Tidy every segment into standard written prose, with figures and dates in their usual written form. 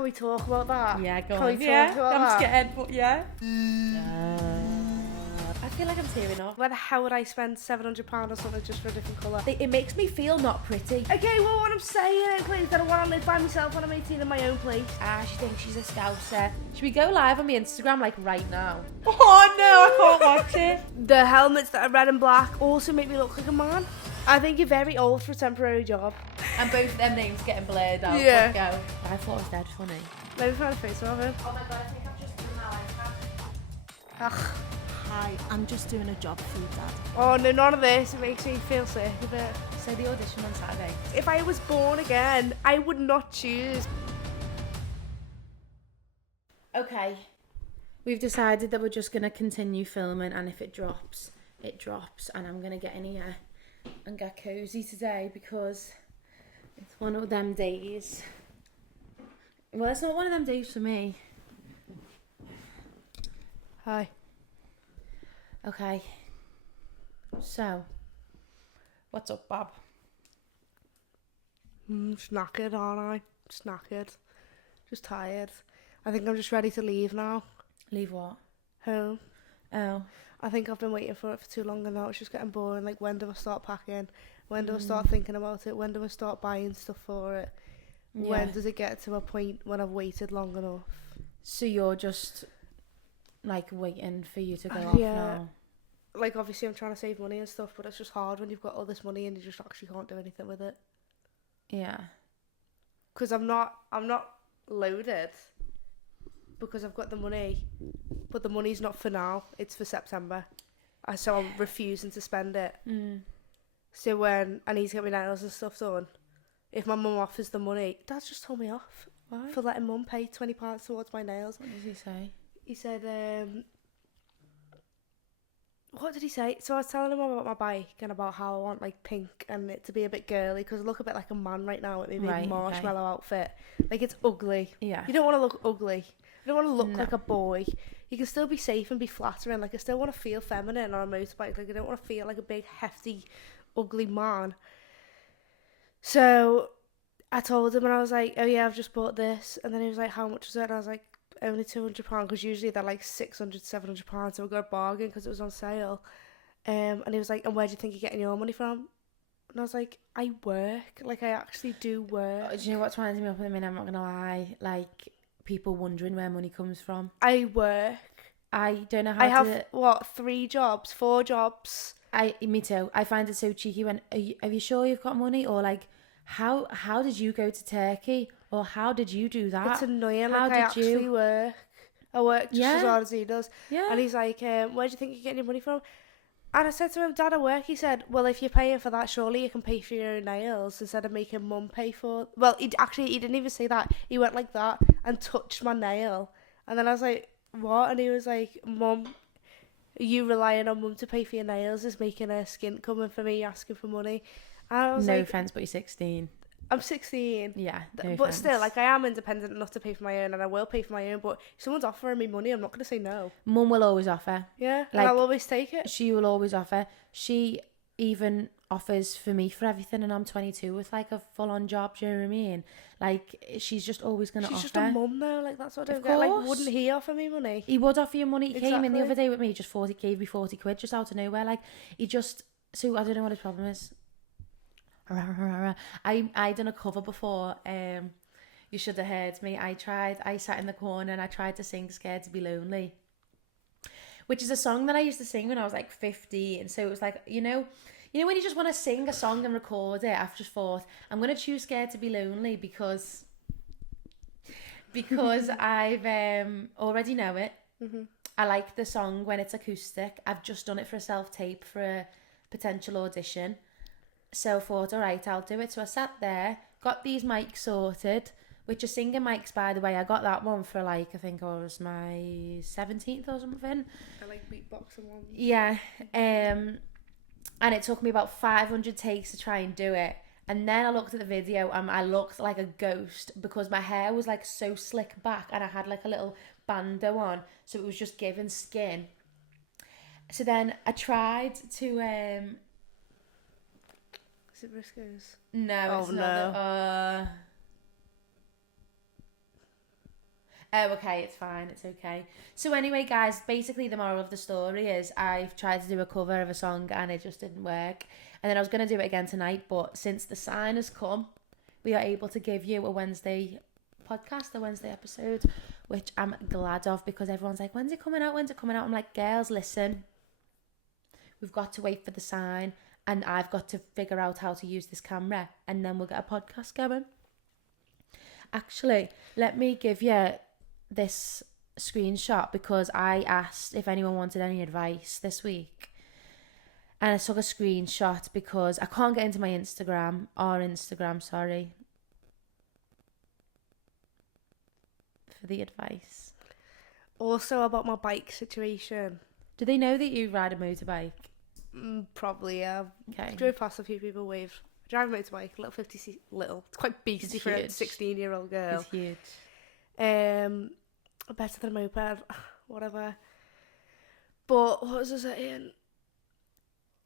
Can we talk about that? Yeah, go Can on. we talk about I'm that? scared, but yeah. I feel like I'm tearing up. Where the hell would I spend £700 or something just for a different colour? It makes me feel not pretty. Okay, well, what I'm saying is that I want to live by myself when I'm 18 in my own place. She thinks she's a scouser. Should we go live on my Instagram, like, right now? Oh, no, I can't watch it. The helmets that are red and black also make me look like a man. I think you're very old for a temporary job. And both of them names getting blurred out. Yeah. Let's go. I thought it was dead funny. Maybe find a photo of him. Oh my god, I think I've just done my life. Ugh. Hi, I'm just doing a job for you, Dad. Oh no, none of this. It makes me feel sick a bit. So the audition on Saturday. If I was born again, I would not choose. Okay. We've decided that we're just going to continue filming, and if it drops, it drops. And I'm going to get in here and get cozy today because it's one of them days. Well, it's not one of them days for me. Hi. Okay. So, what's up, Bob? Just knackered, aren't I? Just knackered. Just tired. I think I'm just ready to leave now. Leave what? Home. Oh. I think I've been waiting for it for too long and now it's just getting boring. Like, when do I start packing? When do I start thinking about it? When do I start buying stuff for it? Yeah. When does it get to a point when I've waited long enough? So you're just, like, waiting for you to go off yeah. now? Like, obviously I'm trying to save money and stuff, but it's just hard when you've got all this money and you just actually can't do anything with it. Yeah. Because I'm not loaded because I've got the money, but the money's not for now. It's for September, so I'm refusing to spend it. So when I need to get my nails and stuff done, if my mum offers the money, Dad's just told me off. Why? For letting mum pay £20 towards my nails. What does he say? He said, what did he say? So I was telling him about my bike and about how I want like pink and it to be a bit girly because I look a bit like a man right now with my big marshmallow outfit. Like, it's ugly. Yeah. You don't want to look ugly. You don't want to look like a boy. You can still be safe and be flattering. Like, I still want to feel feminine on a motorbike. Like, I don't want to feel like a big, hefty, ugly man. So I told him and I was like, oh yeah, I've just bought this. And then he was like, how much is it? And I was like, only £200 because usually they're like £600-700, so we got a bargain because it was on sale. And he was like, and where do you think you're getting your money from? And I was like, I work. Like, I actually do work. Do you know what's winding me up at the minute? I'm not gonna lie. Like, people wondering where money comes from. I work. I don't know how I have to... what, 3 jobs, 4 jobs. Me too. I find it so cheeky when, are you sure you've got money? Or like, how did you go to Turkey? Or how did you do that? It's annoying. How Like, I actually work. I work just as hard as he does. Yeah. And he's like, where do you think you're getting your money from? And I said to him, Dad, I work. He said, well, if you're paying for that, surely you can pay for your own nails instead of making Mum pay for... Well, he didn't even say that. He went like that and touched my nail. And then I was like, what? And he was like, Mum, you relying on Mum to pay for your nails is making her skin coming for me asking for money. And I was no like... offence, but you're 16. I'm 16. Yeah, no but offence. still, like, I am independent enough to pay for my own, and I will pay for my own. But if someone's offering me money, I'm not going to say no. Mum will always offer. Yeah, Like, and I'll always take it. She will always offer. She even offers for me for everything, and I'm 22 with like a full-on job. Do you know what I mean? Like, she's just always going to offer. She's just a mum though. Like, that's what I don't Of get. Like, course. wouldn't he offer me money? He would offer you money. He came in the Exactly. other day with me, just gave me 40 quid just out of nowhere. Like, he just... So I don't know what his problem is. I done a cover before. You should have heard me. I sat in the corner and I tried to sing Scared to Be Lonely, which is a song that I used to sing when I was like 15. So it was like, you know when you just want to sing a song and record it. I've just thought, I'm going to choose Scared to Be Lonely because I've already know it. Mm-hmm. I like the song when it's acoustic. I've just done it for a self-tape for a potential audition. So I thought, all right, I'll do it. So I sat there, got these mics sorted, which are singing mics, by the way. I got that one for like, I think it was my 17th or something. I like beatboxing ones. Yeah. And it took me about 500 takes to try and do it. And then I looked at the video and I looked like a ghost because my hair was like so slick back and I had like a little bandeau on. So it was just giving skin. So then I tried to... Is it Briscoe's? No, it's not. Oh, okay, it's fine, it's okay. So anyway, guys, basically the moral of the story is I've tried to do a cover of a song and it just didn't work. And then I was going to do it again tonight, but since the sign has come, we are able to give you a Wednesday podcast, a Wednesday episode, which I'm glad of because everyone's like, when's it coming out? When's it coming out? I'm like, girls, listen, we've got to wait for the sign and I've got to figure out how to use this camera and then we'll get a podcast going. Actually, let me give you this screenshot because I asked if anyone wanted any advice this week. And I took a screenshot because I can't get into my Instagram, sorry, for the advice. Also about my bike situation. Do they know that you ride a motorbike? Probably, yeah. Okay. Drove past a few people with. Drive a motorbike, little 50cc, little. It's quite beastly It's for a huge. 16-year-old girl. It's huge. Better than a moped, whatever. But what was I saying?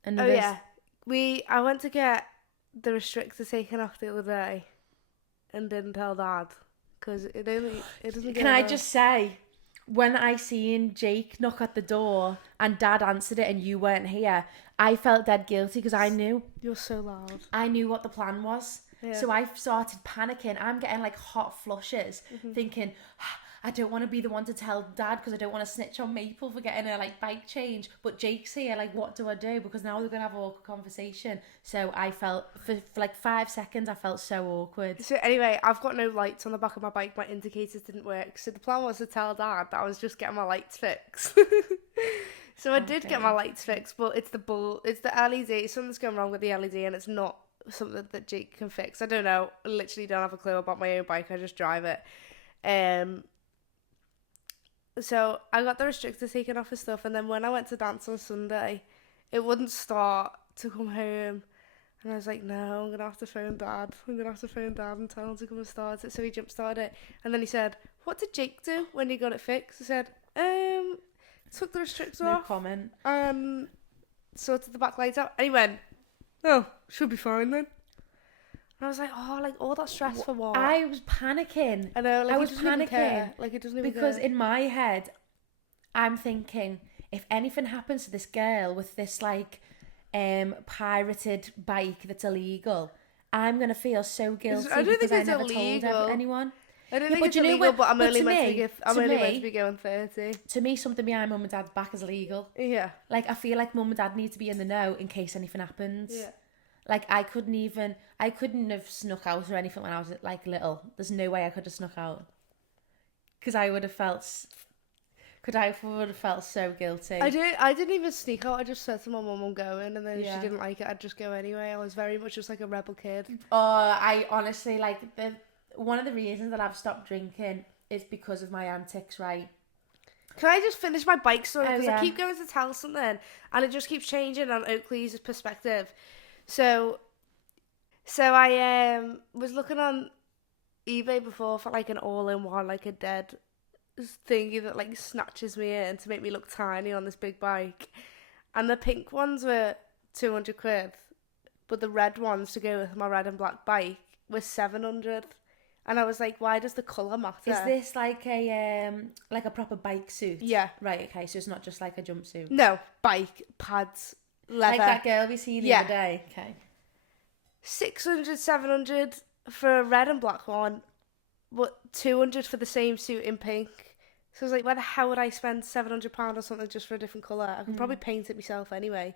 Another Oh yeah, I went to get the restrictor taken off the other day, and didn't tell Dad because it doesn't. Can I just say, when I seen Jake knock at the door and Dad answered it and you weren't here, I felt dead guilty because I knew. You're so loud. I knew what the plan was. Yeah. So I started panicking. I'm getting like hot flushes, thinking, I don't want to be the one to tell Dad because I don't want to snitch on Maple for getting a like bike change. But Jake's here, like, what do I do? Because now we're going to have an awkward conversation. So I felt, for like 5 seconds, I felt so awkward. So anyway, I've got no lights on the back of my bike. My indicators didn't work. So the plan was to tell Dad that I was just getting my lights fixed. So I did get my lights fixed, but it's the LED. Something's going wrong with the LED and it's not something that Jake can fix. I don't know. I literally don't have a clue about my own bike. I just drive it. So I got the restrictor taken off and stuff, and then when I went to dance on Sunday, it wouldn't start to come home. And I was like, no, I'm going to have to phone Dad. I'm going to have to phone Dad and tell him to come and start it. So he jump started it. And then he said, what did Jake do when he got it fixed? I said, took the restrictor No off. comment. Sorted the back lights out. And he went, oh, should be fine then. And I was like, oh, like all that stress for what? I was panicking. I know, like I he was doesn't even care. panicking. Like it doesn't even Because care. in my head, I'm thinking, if anything happens to this girl with this like pirated bike that's illegal, I'm gonna feel so guilty I don't because think it's I never illegal. told anyone. I don't Yeah, think but it's you know illegal, what- but I'm but only to meant to me- be to meant me- to be going 30. To me, something behind mum and dad's back is illegal. Yeah. Like, I feel like mum and dad need to be in the know in case anything happens. Yeah. Like, I couldn't have snuck out or anything when I was like little. There's no way I could have snuck out. Because I would have felt so guilty. I didn't even sneak out. I just said to my mum I'm going, and then if Yeah. she didn't like it, I'd just go anyway. I was very much just like a rebel kid. I honestly, like, one of the reasons that I've stopped drinking is because of my antics, right? Can I just finish my bike story? Oh, Because yeah. I keep going to tell something, and it just keeps changing on Oakleigh's perspective. So I was looking on eBay before for like an all-in-one, like a dead thingy that like snatches me in to make me look tiny on this big bike, and the pink ones were 200 quid, but the red ones to go with my red and black bike were 700. And I was like, why does the colour matter? Is this like a proper bike suit? Yeah. Right, okay, so it's not just like a jumpsuit. No, bike, pads, leather. Like that girl we seen the Yeah. other day. Okay. 600, 700 for a red and black one, but 200 for the same suit in pink. So I was like, why the hell would I spend £700 or something just for a different colour? I can probably paint it myself anyway.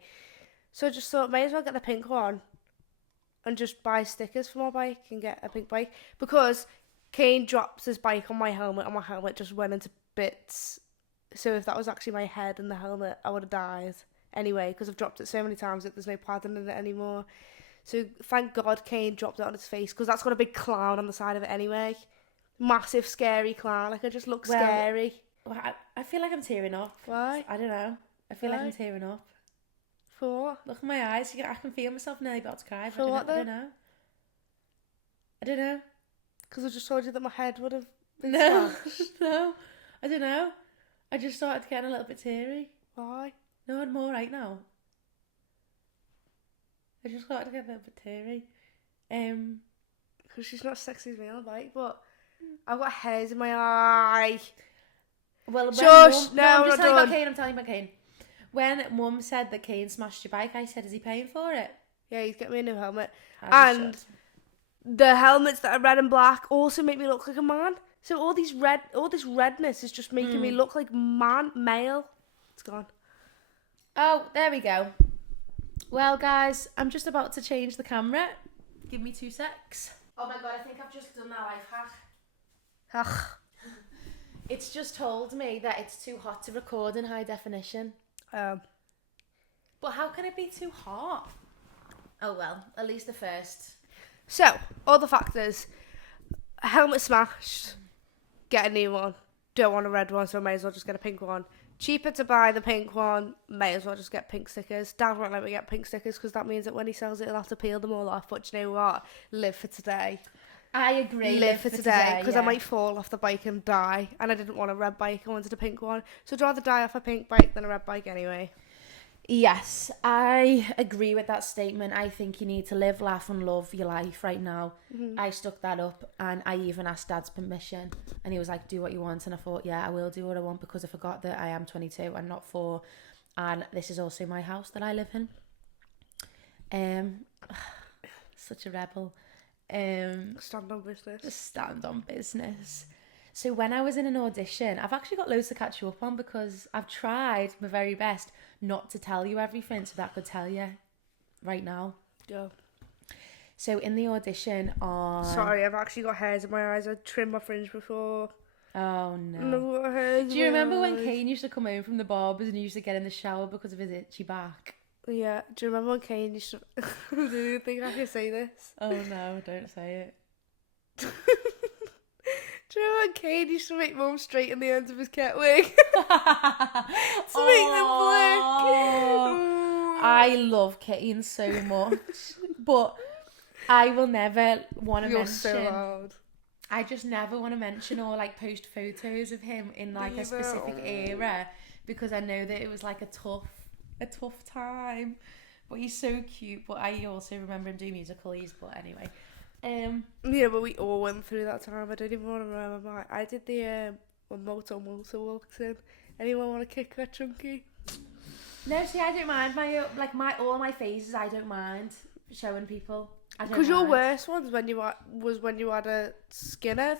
So I just thought, may as well get the pink one and just buy stickers for my bike and get a pink bike. Because Kane dropped his bike on my helmet and my helmet just went into bits. So if that was actually my head and the helmet, I would have died anyway, because I've dropped it so many times that there's no padding in it anymore. So thank God Kane dropped it on his face, because that's got a big clown on the side of it anyway. Massive, scary clown. Like, I just look scary. Well, I feel like I'm tearing up. Why? I don't know. I feel like Why? I'm tearing up. For? Look at my eyes. I can feel myself nearly about to cry. For what, I don't know. I don't know. Because I just told you that my head would have been No. smashed. No. I don't know. I just started getting a little bit teary. Why? No, I'm all right now. I just started to get a little bit teary. Because she's not as sexy as me on a bike, but I've got hairs in my eye. Well, when Shush, no, I'm we're just not telling you about done. Kane. I'm telling you about Kane. When Mum said that Kane smashed your bike, I said, "Is he paying for it?" Yeah, he's getting me a new helmet. As he And should. the helmets that are red and black also make me look like a man. So all this redness is just making me look like male. It's gone. Oh, there we go. Well, guys, I'm just about to change the camera. Give me 2 secs. Oh my god, I think I've just done that life hack. Ugh. It's just told me that it's too hot to record in high definition. But how can it be too hot? Oh well, at least the first. So, all the factors. Helmet smashed. Get a new one. Don't want a red one, so I may as well just get a pink one. Cheaper to buy the pink one. May as well just get pink stickers. Dad won't let me get pink stickers because that means that when he sells it, he'll have to peel them all off. But you know what? Live for today. I agree. Live for today because I yeah. might fall off the bike and die. And I didn't want a red bike. I wanted a pink one. So I'd rather die off a pink bike than a red bike anyway. Yes, I agree with that statement. I think you need to live, laugh and love your life right now. I stuck that up and I even asked Dad's permission and he was like, do what you want. And I thought, yeah, I will do what I want because I forgot that I am 22 and not 4. And this is also my house that I live in. Such a rebel. Stand on business. Just stand on business. So when I was in an audition, I've actually got loads to catch you up on because I've tried my very best not to tell you everything so that I could tell you right now. Yeah. So in the audition on... Sorry, I've actually got hairs in my eyes. I trimmed my fringe before. Oh no. And I've got hairs Do you in my remember when eyes. Kane used to come home from the barbers and he used to get in the shower because of his itchy back? Yeah. Do you remember when Kane used to... Do you think I can say this? Oh no, don't say it. Do you remember when Kane used to make Mum straighten the ends of his cat wig? to make them black. I love Kane so much, but I will never want to You're mention. so loud. I just never want to mention or like post photos of him in like a specific era because I know that it was like a tough time. But he's so cute. But I also remember him doing musicals. But anyway. Yeah, but we all went through that time. I don't even want to remember. I did the when Moto walks in. Anyone want to kick that chunky? No, see, I don't mind all my phases. I don't mind showing people. Because your worst ones when you had a skinhead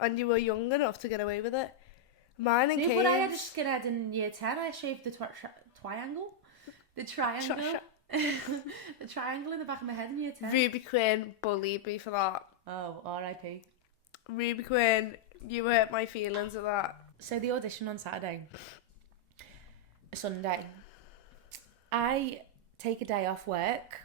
and you were young enough to get away with it. Mine and Kane's. When I had a skinhead in year 10, I shaved the triangle. The triangle. The triangle in the back of my head in year 10. Ruby Quinn bullied me for that. Oh, R.I.P. Ruby Quinn, you hurt my feelings at that. So the audition on Sunday, I take a day off work.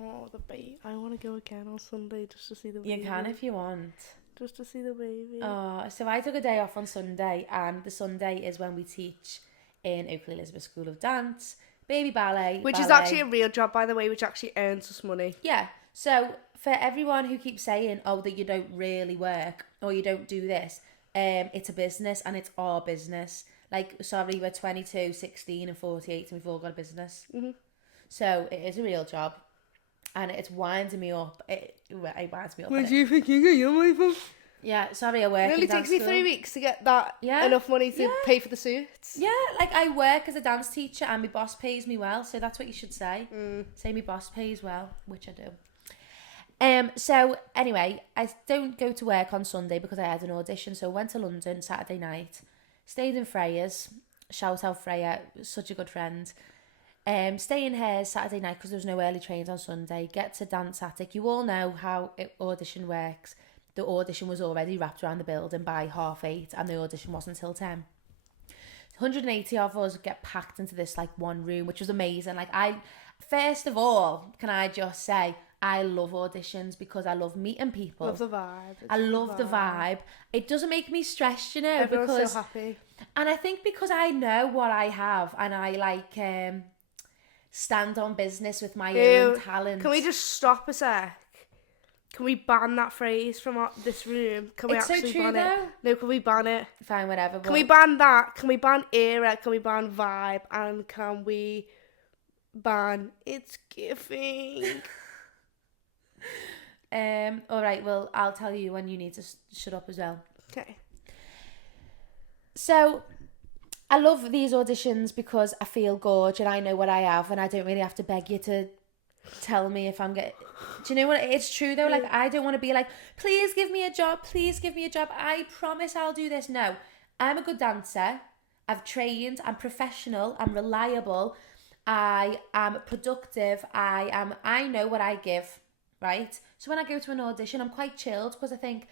Oh, the baby. I want to go again on Sunday just to see the baby. You can if you want. Just to see the baby. Oh, so I took a day off on Sunday, and the Sunday is when we teach in Oakleigh Elizabeth School of Dance, baby ballet. Which is actually a real job, by the way, which actually earns us money. Yeah. So for everyone who keeps saying, oh, that you don't really work or you don't do this, it's a business and it's our business. Like, sorry, we're 22, 16 and 48 and we've all got a business. Mm-hmm. So it is a real job. And it's winding me up. It winds me up. What do you think you get your money from? Yeah, sorry, I work It only in dance takes me school. 3 weeks to get that enough money to pay for the suits. Yeah, like I work as a dance teacher and my boss pays me well, so that's what you should say. Say my boss pays well, which I do. So anyway, I don't go to work on Sunday because I had an audition, so I went to London Saturday night, stayed in Freya's, shout out Freya, such a good friend. Stay in here Saturday night because there was no early trains on Sunday, get to Dance Attic. You all know how audition works. The audition was already wrapped around the building by 8:30 and the audition wasn't until 10. 180 of us get packed into this like one room, which was amazing. Like first of all, can I just say, I love auditions because I love meeting people. Love the vibe. I love the vibe. It doesn't make me stressed, you know. Everyone's because, so happy. And I think because I know what I have and I like stand on business with my own talent. Can we just stop a sec? Can we ban that phrase from this room? Can we It's so actually true, ban though. it? No, can we ban it? Fine, whatever. Can we ban that? Can we ban era? Can we ban vibe? And can we ban it's giving? All right, well, I'll tell you when you need to shut up as well. Okay. So, I love these auditions because I feel gorge and I know what I have and I don't really have to beg you to tell me if I'm getting... Do you know what? It's true though. Like, I don't want to be like, please give me a job. Please give me a job. I promise I'll do this. No, I'm a good dancer. I've trained. I'm professional. I'm reliable. I am productive. I know what I give, right? So when I go to an audition, I'm quite chilled because I think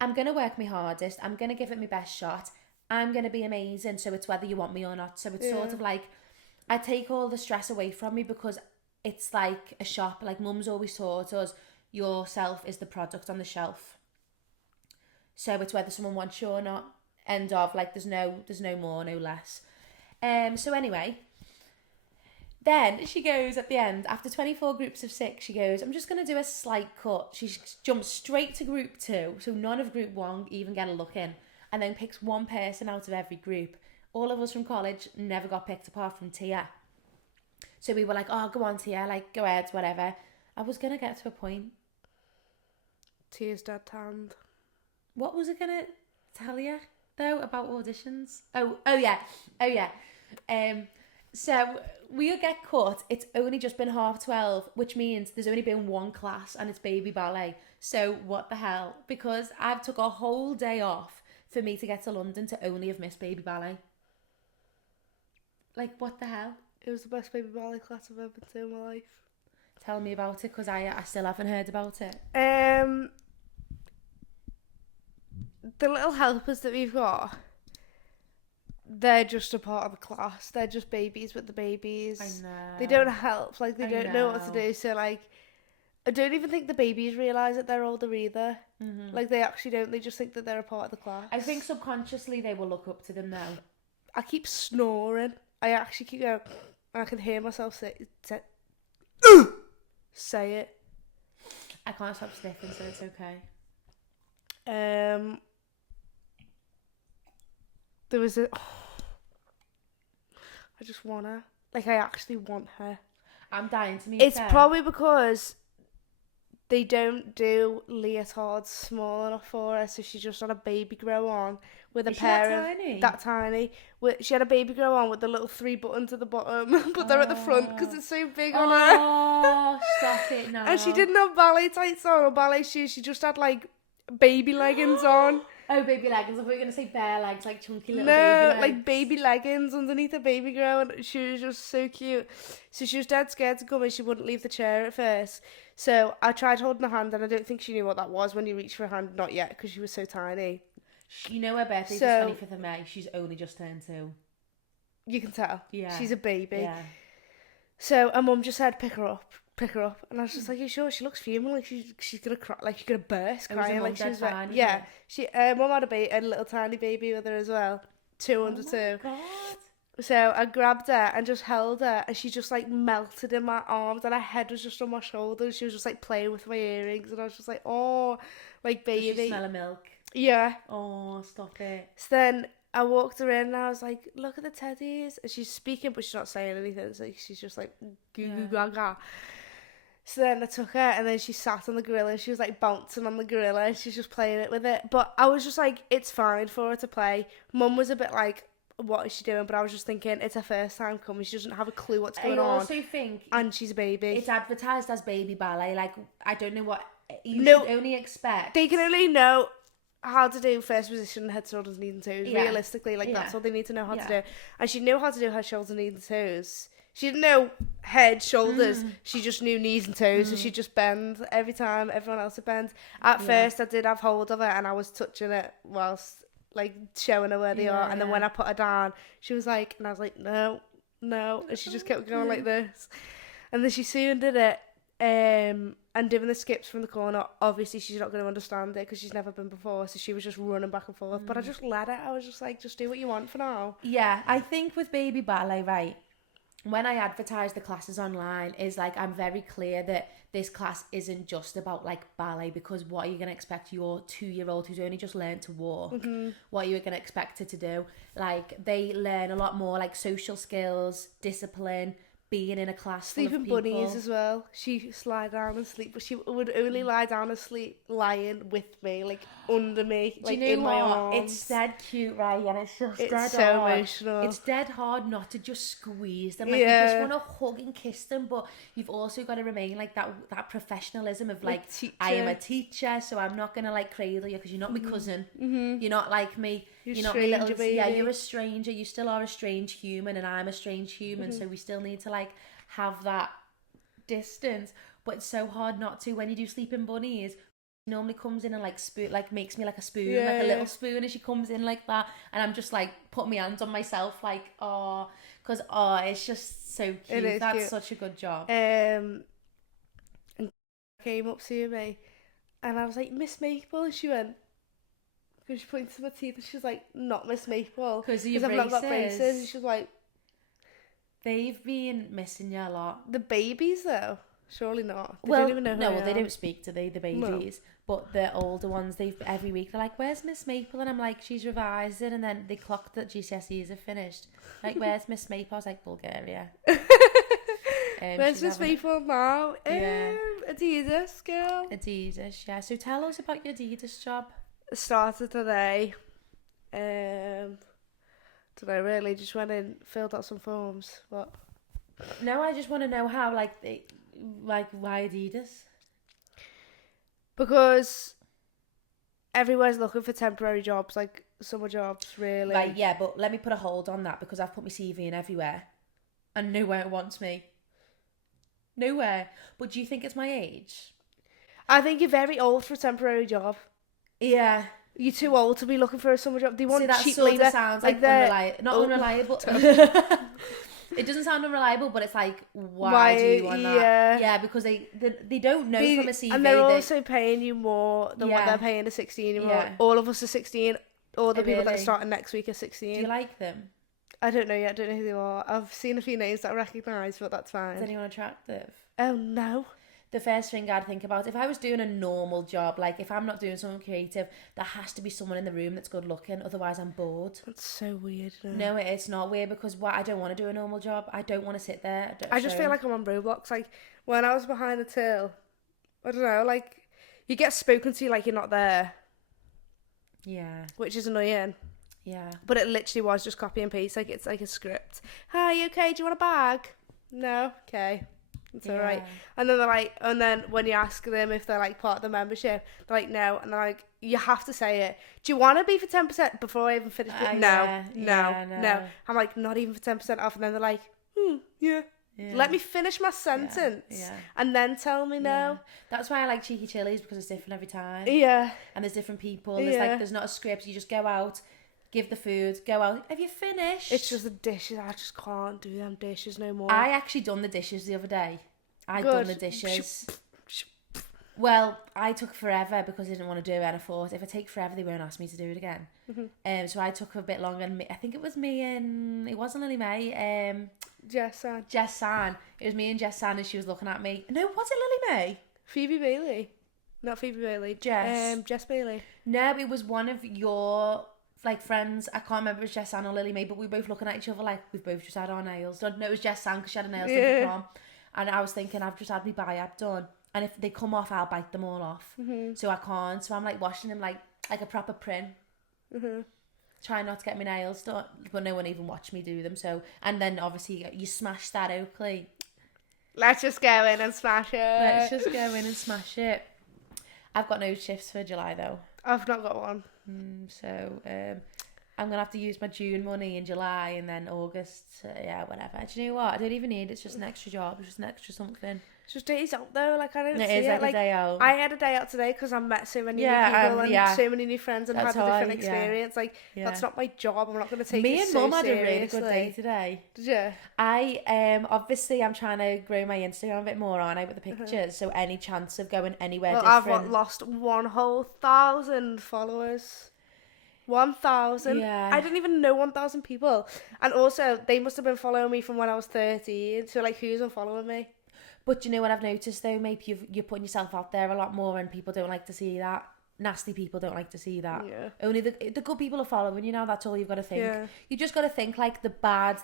I'm going to work my hardest. I'm going to give it my best shot. I'm going to be amazing. So it's whether you want me or not. So it's sort of like, I take all the stress away from me because it's like a shop. Like Mum's always taught us, yourself is the product on the shelf. So it's whether someone wants you or not. End of. Like there's no more, no less. So anyway, then she goes at the end, after 24 groups of 6, she goes, I'm just going to do a slight cut. She jumps straight to group 2, so none of group 1 even get a look in, and then picks one person out of every group. All of us from college never got picked apart from Tia. So we were like, oh, go on, Tia, like, go ahead, whatever. I was going to get to a point. Tia's dead tanned. What was I going to tell you, though, about auditions? Oh yeah. So we'll get cut. It's only just been 12:30, which means there's only been one class and it's baby ballet. So what the hell? Because I've took a whole day off for me to get to London to only have missed baby ballet. Like, what the hell? It was the best baby ballet class I've ever been to in my life. Tell me about it, because I still haven't heard about it. The little helpers that we've got, they're just a part of the class. They're just babies with the babies. I know. They don't help. Like, they I don't know what to know. do. So, like, I don't even think the babies realise that they're older either. Mm-hmm. Like, they actually don't. They just think that they're a part of the class. I think subconsciously they will look up to them now. I keep snoring. I actually keep going, and I can hear myself say it. I can't stop sniffing, so it's okay. There was I just want her. Like, I actually want her. I'm dying to meet It's them. probably because they don't do leotards small enough for her, so she just had a baby grow on with a Is she pair that of tiny? that tiny. She had a baby grow on with the little 3 buttons at the bottom, but they're at the front because it's so big on her. Oh, stop it now. And she didn't have ballet tights on or ballet shoes. She just had like baby leggings on. Oh, baby leggings. I thought you were going to say bare legs, like chunky little No, baby legs. like baby leggings underneath her baby grow, and she was just so cute. So she was dead scared to come and she wouldn't leave the chair at first. So I tried holding her hand, and I don't think she knew what that was when you reached for her hand. Not yet, because she was so tiny. You know her birthday's So- the 25th of May. She's only just turned 2. You can tell. Yeah. She's a baby. Yeah. So her mum just said, pick her up. And I was just like, you sure? She looks fuming, like she's gonna cry, like she's gonna burst It was crying, a like mum she dead was like, fine, isn't yeah. it? She mum had a little tiny baby with her as well, 2 under 2. God. So I grabbed her and just held her, and she just like melted in my arms, and her head was just on my shoulders. She was just like playing with my earrings, and I was just like, oh, like Does baby. she smell of milk? Yeah. Oh, stop it. So then I walked her in, and I was like, look at the teddies. And she's speaking, but she's not saying anything. So she's just like, goo goo gaga. So then I took her, and then she sat on the gorilla, and she was like bouncing on the gorilla, and she's just playing it with it. But I was just like, it's fine for her to play. Mum was a bit like, what is she doing? But I was just thinking, it's her first time coming. She doesn't have a clue what's going I on. also think And she's a baby. it's advertised as baby ballet. Like, I don't know what you No. should only expect. They can only know how to do first position, head, shoulders, knees and toes. Yeah. Realistically, like, Yeah. that's all they need to know how Yeah. to do. And she knew how to do head, shoulders, knees and toes. She didn't know head, shoulders. She just knew knees and toes. So she'd just bend every time everyone else would bend. At first, I did have hold of her, and I was touching it whilst like showing her where they are. And then when I put her down, she was like, and I was like, no. And she just kept going like this. And then she soon did it. And doing the skips from the corner, obviously she's not going to understand it because she's never been before, so she was just running back and forth. But I just let her. I was just like, just do what you want for now. Yeah, I think with baby ballet, right, when I advertise the classes online, is like, I'm very clear that this class isn't just about like ballet, because what are you going to expect your 2-year-old who's only just learned to walk, what are you going to expect her to do? Like, they learn a lot more like social skills, discipline, being in a class full of Sleeping people. bunnies as well. She used to lie down and sleep, but she would only lie down and sleep lying with me, like under me, Do you like know in my what? arms. It's dead cute, right? And it's just It's dead so hard. emotional. It's dead hard not to just squeeze them. Like you Yeah. just want to hug and kiss them, but you've also got to remain like that professionalism of like teacher. I am a teacher, so I'm not gonna like cradle you because you're not my cousin. You're not like me. You're not my little. stranger, Yeah, baby. you're a stranger. You still are a strange human, and I'm a strange human. So we still need to like have that distance. But it's so hard not to when you do sleeping bunnies. She normally comes in and like spoon, like makes me like a spoon, like a little spoon, and she comes in like that, and I'm just like putting my hands on myself, like because it's just so cute. It is That's cute. such a good job. And came up to me, and I was like, Miss Maple, and she went, because she pointed to my teeth, and she was like, not Miss Maple, Because I've not got braces, and she was like, they've been missing you a lot. the babies though, surely not. They Well, don't even know who no, I well, they am. don't speak to the babies, but the older ones, they've every week they're like, "Where's Miss Maple?" And I'm like, "She's revised it," and then they clocked that GCSEs have finished. Like, "Where's Miss Maple?" I was like, "Bulgaria." Where's Miss Maple now? Yeah. Adidas girl. Adidas, yeah. So tell us about your Adidas job. It started today. Today really just went in, filled out some forms. What? No, I just want to know how, like why Adidas? Because everywhere's looking for temporary jobs, like summer jobs, really. Right, yeah, but let me put a hold on that because I've put my CV in everywhere, and nowhere wants me. Nowhere. But do you think it's my age? I think you're very old for a temporary job. Yeah. You're too old to be looking for a summer job. They want See, that cheap sort labour. of sounds like they're- not Oh, unreliable. It doesn't sound unreliable, but it's like, why Why, do you want that? yeah. Yeah, because they don't know from a CV. And they're they- also paying you more than what Yeah. they're paying a 16-year-old. Yeah. All of us are 16. All the Oh, people that are really? starting next week are Do 16. you like them? I don't know yet. I don't know who they are. I've seen a few names that I recognise, but that's fine. Is anyone attractive? Oh, no. The first thing I'd think about, if I was doing a normal job, like if I'm not doing something creative, there has to be someone in the room that's good looking, otherwise I'm bored. That's so weird. No, it's not weird because I don't want to do a normal job. I don't want to sit there. I just feel like I'm on Roblox. Like, when I was behind the till, I don't know, like, you get spoken to like you're not there, Yeah, which is annoying. yeah. But it literally was just copy and paste. Like, it's like a script. Hi, you okay? Do you want a bag? No? Okay. It's all right. And then they're like, and then when you ask them if they're like part of the membership, they're like, no. And they're like, you have to say it. Do you want to be for 10% before I even finish it? No. I'm like, not even for 10% off. And then they're like, yeah. Let me finish my sentence. Yeah. And then tell me no. That's why I like Cheeky Chilies because it's different every time. Yeah. And there's different people. There's like there's not a script. You just go out, give the food, go out. Have you finished? It's just the dishes. I just can't do them dishes no more. I actually done the dishes the other day. I'd Good. done the dishes. Well, I took forever because I didn't want to do it, and I thought if I take forever, they won't ask me to do it again. So I took a bit longer. And I think it was me and it wasn't Lily May. Jess San. It was me and Jess San, and she was looking at me. No, was it Lily May? Phoebe Bailey. Not Phoebe Bailey. Jess. Jess Bailey. No, it was one of your like friends. I can't remember if it was Jess San or Lily May, but we were both looking at each other like we've both just had our nails done. No, it was Jess San because she had her nails done for prom. And I was thinking, I've just had my biab done, and if they come off, I'll bite them all off. So I can't. So I'm like washing them like a proper print. Trying not to get my nails done, but no one even watched me do them. So, and then obviously you smash that Oakleigh. Let's just go in and smash it. Let's just go in and smash it. I've got no shifts for July though. I've not got one. So I'm gonna have to use my June money in July and then August. Yeah, whatever. Do you know what? I don't even need it. It's just an extra job. It's just an extra something. It's just days out though. Like I don't It see is it. like a Like day out. I had a day out today because I met so many new Yeah, people and so many new friends and That's had a how different I- yeah. experience. Like that's not my job. I'm not going to take Me it and so Mum had a really good seriously. day today. Did you? I obviously I'm trying to grow my Instagram a bit more, aren't I, with the pictures? So any chance of going anywhere Well, I've different? lost 1,000 followers. 1,000. Yeah. I didn't even know 1,000 people. And also, they must have been following me from when I was 13. So, like, who's unfollowing me? But you know what I've noticed though, maybe you're putting yourself out there a lot more, and people don't like to see that. nasty people don't like to see that. Yeah. Only the good people are following you now. That's all you've got to think. Yeah. You just got to think like the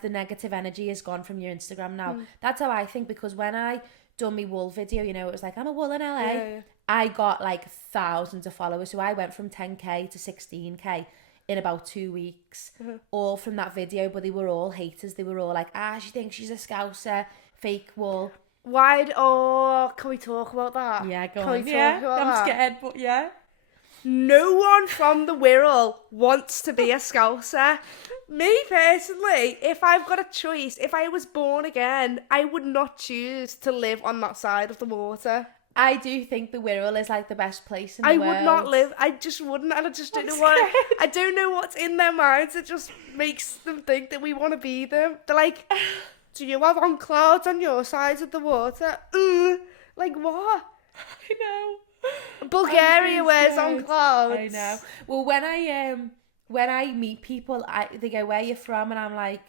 negative energy is gone from your Instagram now. That's how I think, because when I done my wool video, you know, it was like, I'm a wool in LA. Yeah. I got like thousands of followers. So I went from 10k to 16k in about 2 weeks, all from that video. But they were all haters. They were all like, she thinks she's a Scouser, fake wool. Can we talk about that? Yeah, go Can on. we talk about I'm that? scared, but yeah. No one from the Wirral wants to be a Scouser. Me personally, if I've got a choice, if I was born again, I would not choose to live on that side of the water. I do think the Wirral is like the best place in the I world. would not live. I just wouldn't, and I just don't know what. I don't know what's in their minds. It just makes them think that we want to be them. They're like, do you have on clouds on your sides of the water? Like what? I know. Bulgaria wears on clouds. I know. Well, when I meet people, they go, "Where are you from?" and I'm like,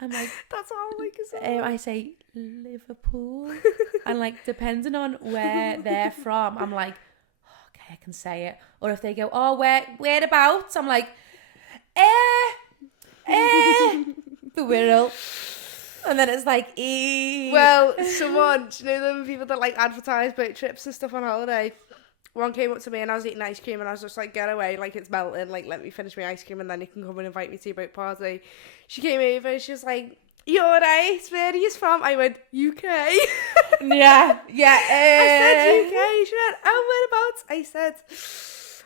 That's all I can say. I say Liverpool, and like depending on where they're from, I'm like, okay, I can say it. Or if they go, whereabouts, I'm like, the Wirral. And then it's like, Well, someone, do you know them people that like advertise boat trips and stuff on holiday? One came up to me and I was eating ice cream and I was just like, get away, like it's melting, like let me finish my ice cream and then you can come and invite me to your boat party. She came over and she was like, you're right, where are you from? I went, UK. yeah. I said UK. She went, whereabouts? I said,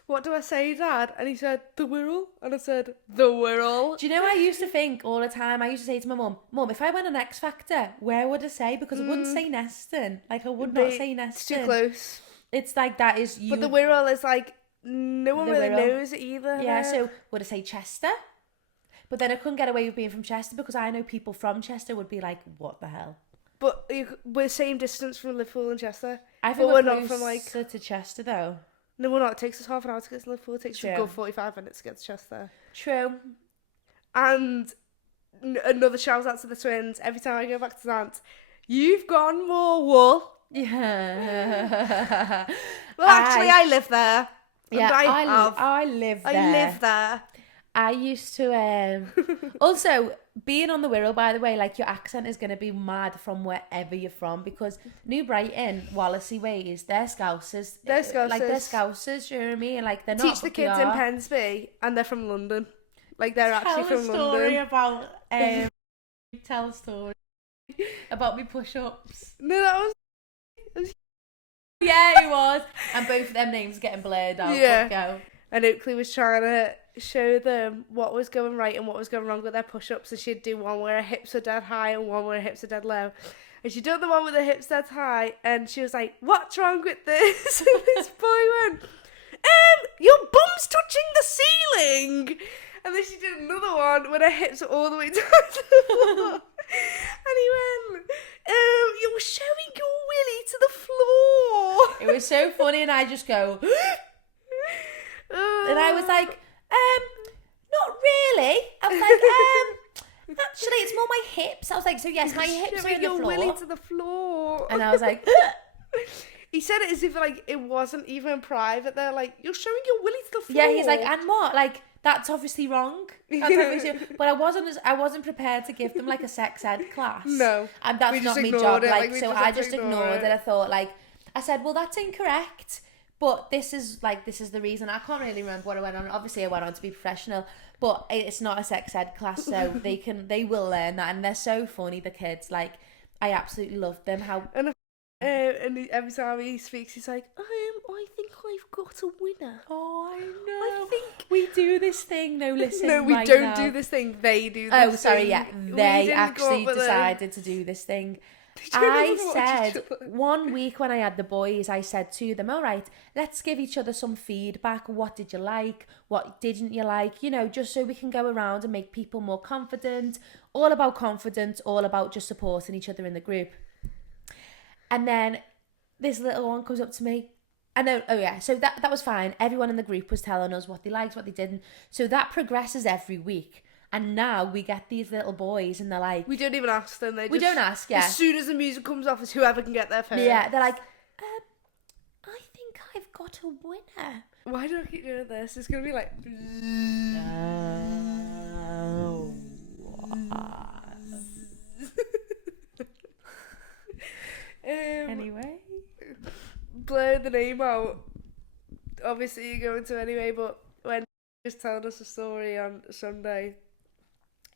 what do I say, Dad? And he said, the Wirral. And I said, the Wirral. Do you know, I used to think all the time, I used to say to my mum, if I went on X Factor, where would I say? Because I wouldn't say Neston. Like, I would not say Neston. It's too close. It's like, that is you. But the Wirral is like, no one The really Wirral. knows it either. Yeah, so would I say Chester? But then I couldn't get away with being from Chester because I know people from Chester would be like, what the hell? But we're same distance from Liverpool and Chester. I think But we're we're not closer from like... to Chester though. No, we're not. It takes us half an hour to get to Liverpool. It takes us a True. good 45 minutes to get to Chester. True. And another shout out to the twins. Every time I go back to Zant, you've gone more wool. Yeah. Well, actually, I live there. Yeah, And I live there. I live there. I used to also being on the Wirral, by the way, like your accent is going to be mad from wherever you're from, because New Brighton, Wallasey ways, they're Scousers. They're Scousers. Like they're Scousers, you know what I mean? Like they're not. Teach the kids in Pensby and they're from London. Like they're actually from London. About tell a story about me push-ups. No, that was... Yeah, it was. And both of them names getting blurred out. Yeah. But go. And Oakleigh was trying to show them what was going right and what was going wrong with their push-ups. And she'd do one where her hips were dead high and one where her hips were dead low. And she'd done the one with her hips dead high. And she was like, what's wrong with this? And this boy went, your bum's touching the ceiling. And then she did another one when her hips were all the way down to the floor. And he went, you're showing your willy to the floor. It was so funny, and I just go... And I was like, not really. I was like, actually, it's more my hips. I was like, so yes, my hips are in the your floor. willy to the floor. And I was like, he said it as if like it wasn't even private. They're like, you're showing your willy to the floor. yeah, he's like, and what? Like, that's obviously wrong. That's obviously, but I wasn't prepared to give them like a sex ed class. No, and that's we not just my ignored job. it, Like, we so just I had to just ignore ignored it. it. I thought, like, I said, well, that's incorrect. But this is the reason. I can't really remember what I went on. Obviously, I went on to be professional, but it's not a sex ed class, so they will learn that, and they're so funny. The kids, like, I absolutely love them. And every time he speaks, he's like, I think I've got a winner. Oh, I know. I think we do this thing. No, listen. no, we right don't now. do this thing. They do this Oh, thing. sorry. Yeah, We they didn't actually go up with decided to do this thing. you I watch each said other? 1 week when I had the boys, I said to them, all right, let's give each other some feedback. What did you like? What didn't you like? You know, just so we can go around and make people more confident. All about confidence, all about just supporting each other in the group. And then this little one comes up to me. I know, oh yeah, so that was fine. Everyone in the group was telling us what they liked, what they didn't. So that progresses every week. And now we get these little boys and they're like... We don't even ask them. We don't ask, yeah. As soon as the music comes off, it's whoever can get there first. Yeah, they're like, got a winner. Why do I keep doing this? It's gonna be like. Anyway, Blur the name out. Obviously, you're going to anyway, but when he was telling us a story on Sunday,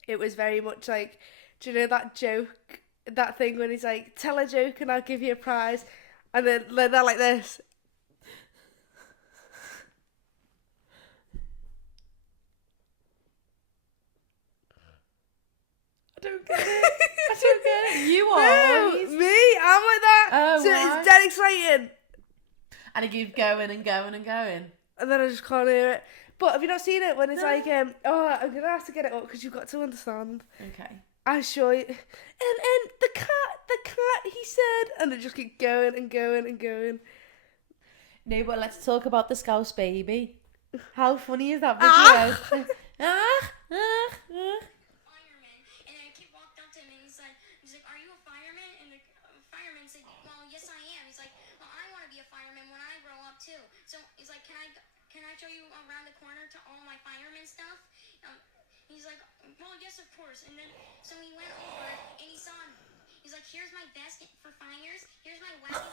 it was very much like, do you know that joke, that thing when he's like, tell a joke and I'll give you a prize, and then they're like this. I don't get it. I don't get it. You are. No, me, I'm like that. Oh, so right. it's dead exciting. And it keeps going and going and going. And then I just can't hear it. But have you not seen it when it's No. like, oh, I'm gonna have to get it up because you've got to understand. Okay. I'm sure. And the cat, he said, and it just keeps going and going and going. No, but let's talk about the Scouse baby. How funny is that video? Fireman, and a kid walked up to him and he's like, are you a fireman? And the fireman said, well, yes I am. He's like, well, I want to be a fireman when I grow up too. So he's like, can I show you around the corner to all my fireman stuff? He's like, well, yes, of course. And then so he went over and he saw him. He's like, here's my vest for fires. Here's my weapon,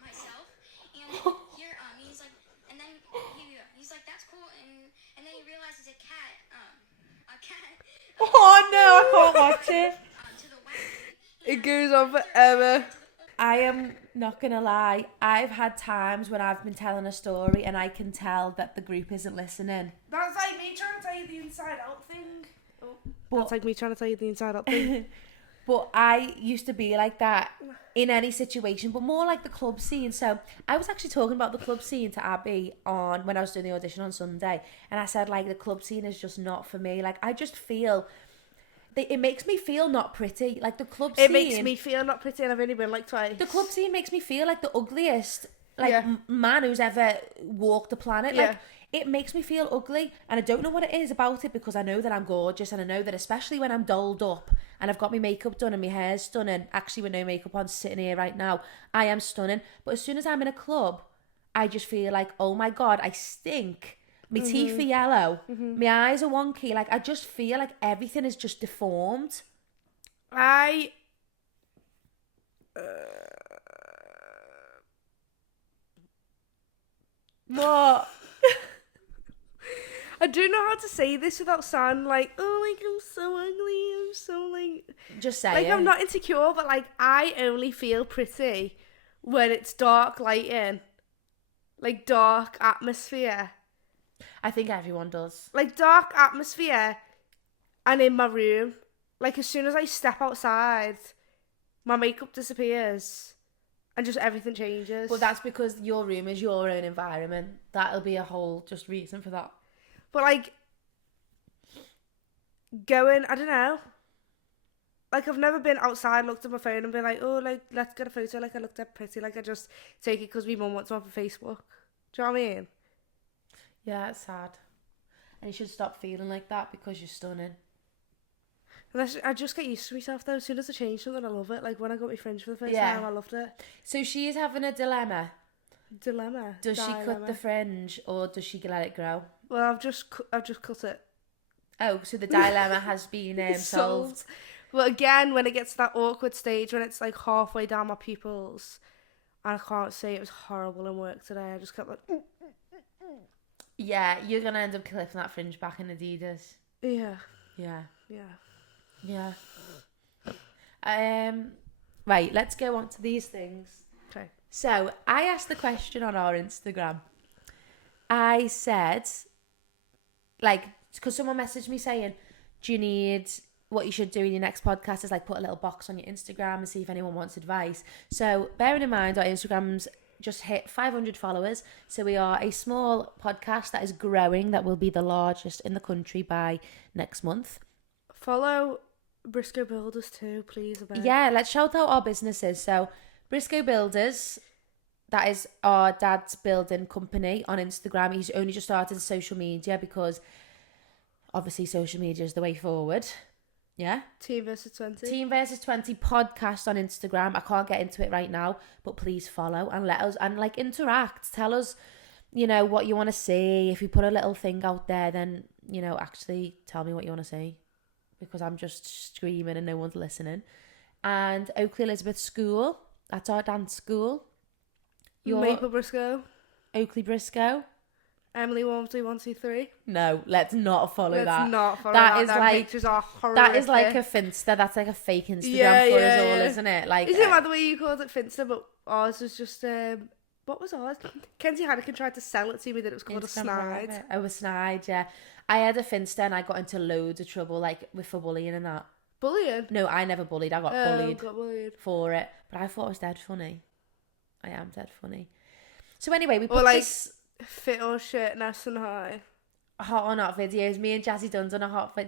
myself. And here, he's like, and then he's like, that's cool. And then he realized he's a cat. Oh no, I can't watch it. To the weapon. It goes on forever. I am not gonna lie. I've had times when I've been telling a story and I can tell that the group isn't listening. That's like me trying to tell you the inside out thing. But- That's like me trying to tell you the inside out thing. But I used to be like that in any situation, but more like the club scene. So I was actually talking about the club scene to Abby when I was doing the audition on Sunday, and I said like the club scene is just not for me. Like I just feel it makes me feel not pretty. Like the club scene, It makes me feel not pretty, and I've only been like twice. the club scene makes me feel like the ugliest Yeah. man who's ever walked the planet. Yeah. Like it makes me feel ugly, and I don't know what it is about it because I know that I'm gorgeous, and I know that especially when I'm dolled up and I've got my makeup done and my hair's stunning, actually with no makeup on sitting here right now, I am stunning. But as soon as I'm in a club, I just feel like, oh my God, I stink. My teeth are yellow. My eyes are wonky. Like I just feel like everything is just deformed. What? I don't know how to say this without sounding like, oh, like I'm so ugly. I'm so like Just say like it. I'm not insecure, but like I only feel pretty when it's dark lighting, like dark atmosphere, I think everyone does. like dark atmosphere, and in my room. Like as soon as I step outside, my makeup disappears, and just everything changes. But that's because your room is your own environment. That'll be a whole just reason for that. But like going, I don't know. Like I've never been outside, looked at my phone and been like, oh, like let's get a photo. Like I looked at pretty. Like I just take it because my mum wants one for Facebook. Do you know what I mean? Yeah, it's sad. And you should stop feeling like that because you're stunning. Unless I just get used to myself though. As soon as I change something, I love it. Like when I got my fringe for the first Yeah. time, I loved it. So she is having a dilemma. Dilemma. Does she cut the fringe or does she let it grow? Well, I've just cut it. Oh, so the dilemma has been solved. Well, again, when it gets to that awkward stage, when it's like halfway down my pupils, and I can't say it was horrible in work today. I just kept like, Yeah, you're going to end up clipping that fringe back in Adidas. yeah, Yeah. yeah. Yeah. Right, let's go on to these things. Okay. So, I asked the question on our Instagram. I said, like, because someone messaged me saying, do you need, what you should do in your next podcast is like put a little box on your Instagram and see if anyone wants advice. So, bearing in mind our Instagram's just hit 500 followers. So we are a small podcast that is growing, that will be the largest in the country by next month. Follow Briscoe Builders too, please. Yeah, let's shout out our businesses. So Briscoe Builders, that is our dad's building company on Instagram. He's only just started social media because obviously social media is the way forward. Yeah. Team versus 20. Team versus 20 podcast on Instagram. I can't get into it right now, but please follow and let us and like interact. Tell us, you know, what you want to see. If you put a little thing out there, then, you know, actually tell me what you want to see, because I'm just screaming and no one's listening. And Oakleigh Elizabeth School, that's our dance school. Maple Briscoe. Oakleigh Briscoe. Emily Walmsley 123. No, let's not follow that. Let's not follow That that. is Them like pictures are horrific. that is like a Finsta. That's like a fake Instagram Yeah, for yeah, us all, yeah. isn't it? Like, Isn't it mad the way you called it Finsta, but ours was just what was ours? Kenzie Hannigan tried to sell it to me that it was called Instagram a snide. private. Oh, a snide, yeah. I had a Finsta and I got into loads of trouble, like for bullying and that. Bullying? No, I never bullied. I got bullied for it, but I thought it was dead funny. I am dead funny. So anyway, we put Or like this fit or shit, nice and high. hot or not videos. Me and Jazzy Dunn's on a hot or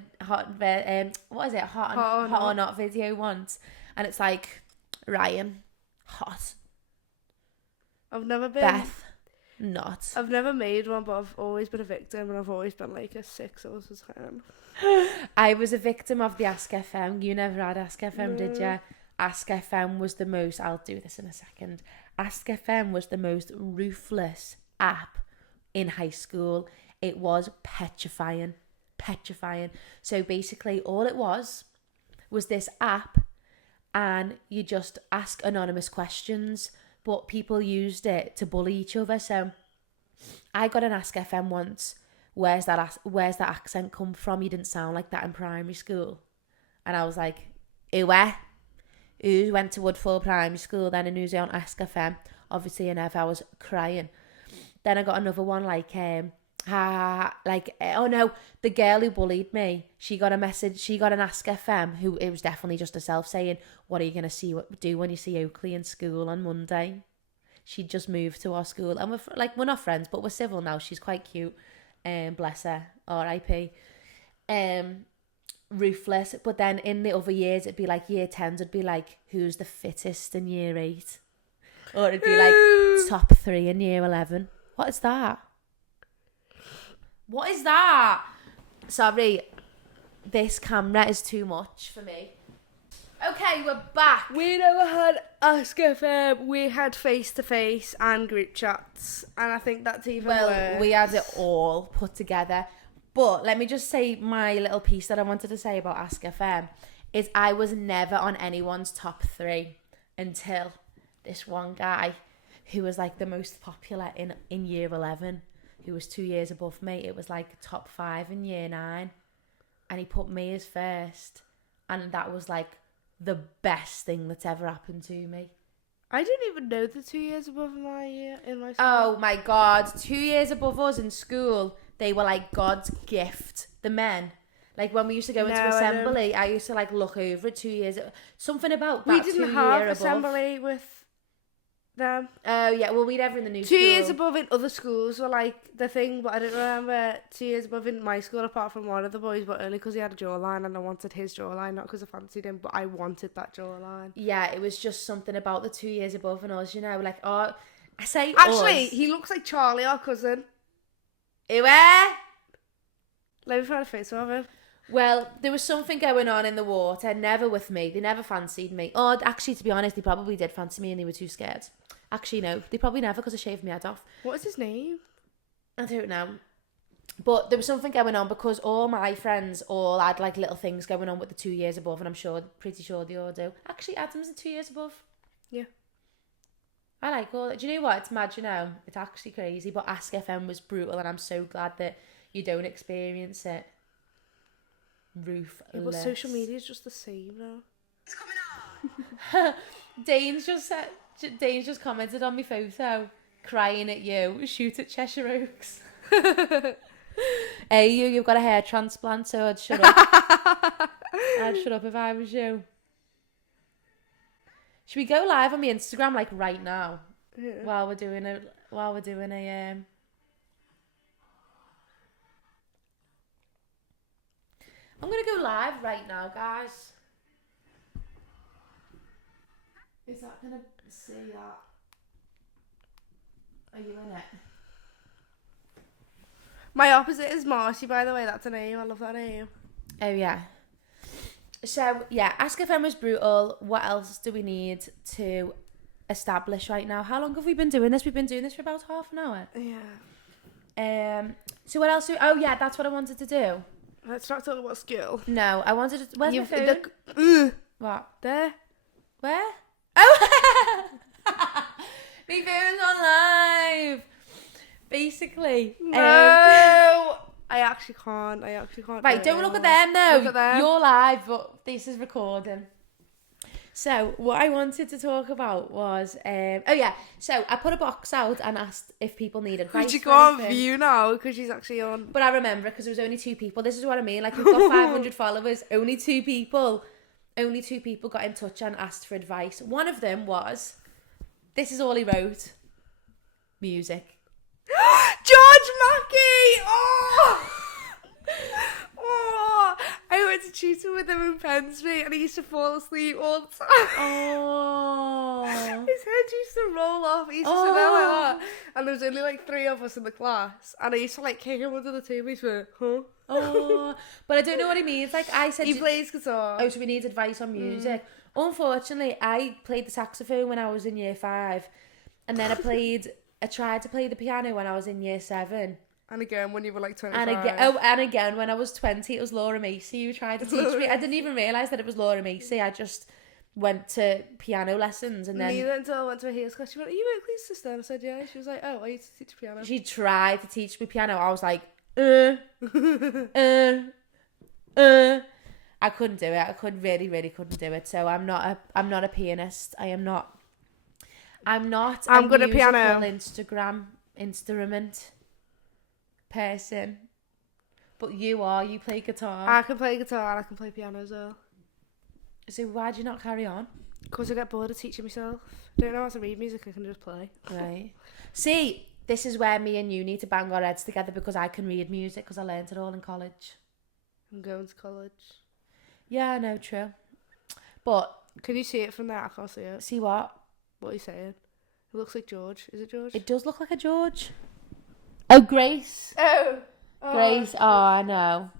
not video once, and it's like Ryan, hot. I've never been. Beth, not. I've never made one, but I've always been a victim, and I've always been like a 6 out of 10. I was a victim of the AskFM. You never had AskFM, did you? AskFM was the most. I'll do this in a second. AskFM was the most ruthless app in high school. It was petrifying. So basically, all it was this app, and you just ask anonymous questions, but people used it to bully each other. So I got an AskFM once. Where's that accent come from? You didn't sound like that in primary school. And I was like, who went to Woodfall Primary School then, and who's on AskFM? Obviously, and I was crying. Then I got another one like, oh no, the girl who bullied me, she got a message, she got an AskFM, who it was definitely just herself saying, what are you going to do when you see Oakleigh in school on Monday? She'd just moved to our school, and we're not friends, but we're civil now. She's quite cute. Bless her, R.I.P. Ruthless. But then in the other years, it'd be like year 10s would be like, who's the fittest in year 8? Or it'd be like top 3 in year 11. What is that? Sorry, this camera is too much for me. Okay, we're back. We never had AskFM. We had face-to-face and group chats, and I think that's even worse. We had it all put together. But let me just say my little piece that I wanted to say about AskFM is I was never on anyone's top 3 until this one guy who was like the most popular in year 11, who was 2 years above me. It was like top 5 in year 9, and he put me as first, and that was like the best thing that's ever happened to me. I didn't even know the 2 years above my year in my school. Oh my God, 2 years above us in school, they were like God's gift. The men, like when we used to go into assembly, I used to like look over it 2 years. Something about that. We didn't have assembly with them. Oh yeah, well we never in the new 2 school. years above in other schools were like the thing, but I didn't remember 2 years above in my school apart from one of the boys, but only because he had a jawline and I wanted his jawline, not because I fancied him, but I wanted that jawline. Yeah, it was just something about the 2 years above and us, you know, like, oh, I say actually, us. he looks like Charlie, our cousin. Where? Let me find a photo of him. Well, there was something going on in the water, never with me. They never fancied me. Oh, actually, to be honest, they probably did fancy me and they were too scared. Actually, no, they probably never, because I shaved my head off. What is his name? I don't know. But there was something going on because all my friends all had like little things going on with the 2 years above, and I'm pretty sure they all do. Actually, Adam's in 2 years above. Yeah. I like all that. Do you know what? It's mad, you know. It's actually crazy, but AskFM was brutal, and I'm so glad that you don't experience it. Ruthless. Yeah, but social media is just the same now. It's coming on. Dane's just commented on my photo, crying at you. Shoot at Cheshire Oaks. Hey, you've got a hair transplant, so I'd shut up. I'd shut up if I was you. Should we go live on my Instagram like right now? Yeah. While we're doing a I'm gonna go live right now, guys. Is that gonna see that? Are you in it? My opposite is Marcy, by the way. That's a name. I love that name. Oh yeah. So, yeah, AskFM was brutal. What else do we need to establish right now? How long have we been doing this? We've been doing this for about half an hour. Yeah. So what else? Oh, yeah, that's what I wanted to do. Let's not talk about school. No, I wanted to... Where's my phone? What? There. Where? Oh! My phone's on live. Basically. No! I actually can't. Right, don't look at them though. Look at them. You're live, but this is recording. So, what I wanted to talk about was... so I put a box out and asked if people need advice. Could you for go on anything. view now? Because she's actually on. But I remember it because there was only 2 people. This is what I mean. Like, we've got 500 followers. Only 2 people got in touch and asked for advice. One of them was... This is all he wrote. Music. George Mackey! Oh! Oh! I went to tutor with him in Pensby and he used to fall asleep all the time. Oh. His head used to roll off. He used to sit there like that. And there was only like 3 of us in the class. And I used to like kick him under the table. He's like, huh? Oh. But I don't know what he means. Like, I said... He plays guitar. Oh, so we need advice on music. Unfortunately, I played the saxophone when I was in year 5. And then I tried to play the piano when I was in year 7. And again, when you were like 25. And again, when I was 20, it was Laura Macy who tried to teach me. I didn't even realise that it was Laura Macy. I just went to piano lessons and then... Neither until I went to a heels class. She went, are you Oakleigh's sister? And I said, yeah. She was like, oh, I used to teach piano. She tried to teach me piano. I was like, I couldn't do it. I really couldn't do it. So I'm not a pianist. I'm not I'm good at piano. Instrument person. But you play guitar. I can play guitar and I can play piano as well. So why do you not carry on? Because I get bored of teaching myself. I don't know how to read music, I can just play. Right. See, this is where me and you need to bang our heads together because I can read music because I learnt it all in college. I'm going to college. Yeah, no, true. But... Can you see it from there? I can't see it. See what? What are you saying? It looks like George. Is it George? It does look like a George. Oh, Grace. Oh. Grace. Oh, I know.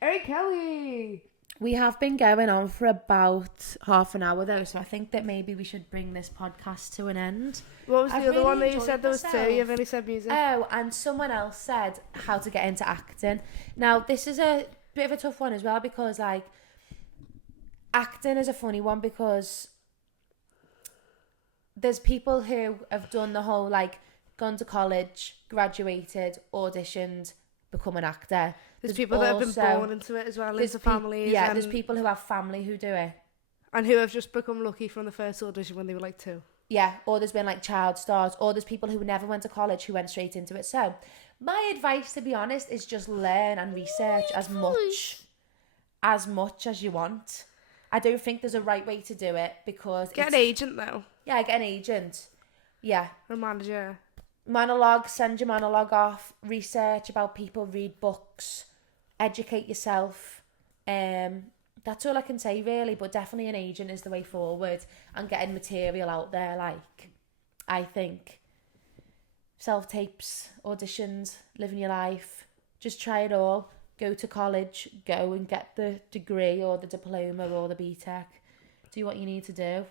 Hey, Kelly. We have been going on for about half an hour though, so I think that maybe we should bring this podcast to an end. What was the I've other one really that you said enjoyed there was 2? myself. You've only said music. Oh, and someone else said how to get into acting. Now, this is a bit of a tough one as well because, like, acting is a funny one because there's people who have done the whole, like, gone to college, graduated, auditioned, become an actor. There's people that have been born into it as well, into families. Yeah, there's people who have family who do it. And who have just become lucky from the first audition when they were like 2. Yeah, or there's been like child stars, or there's people who never went to college who went straight into it. So, my advice, to be honest, is just learn and research as much as you want. I don't think there's a right way to do it because... Get an agent, though. Yeah, get an agent. Yeah. A manager. Monologue, send your monologue off, research about people, read books, educate yourself. That's all I can say really, but definitely an agent is the way forward and getting material out there, like, I think. Self-tapes, auditions, living your life, just try it all. Go to college, go and get the degree or the diploma or the BTEC. Do what you need to do.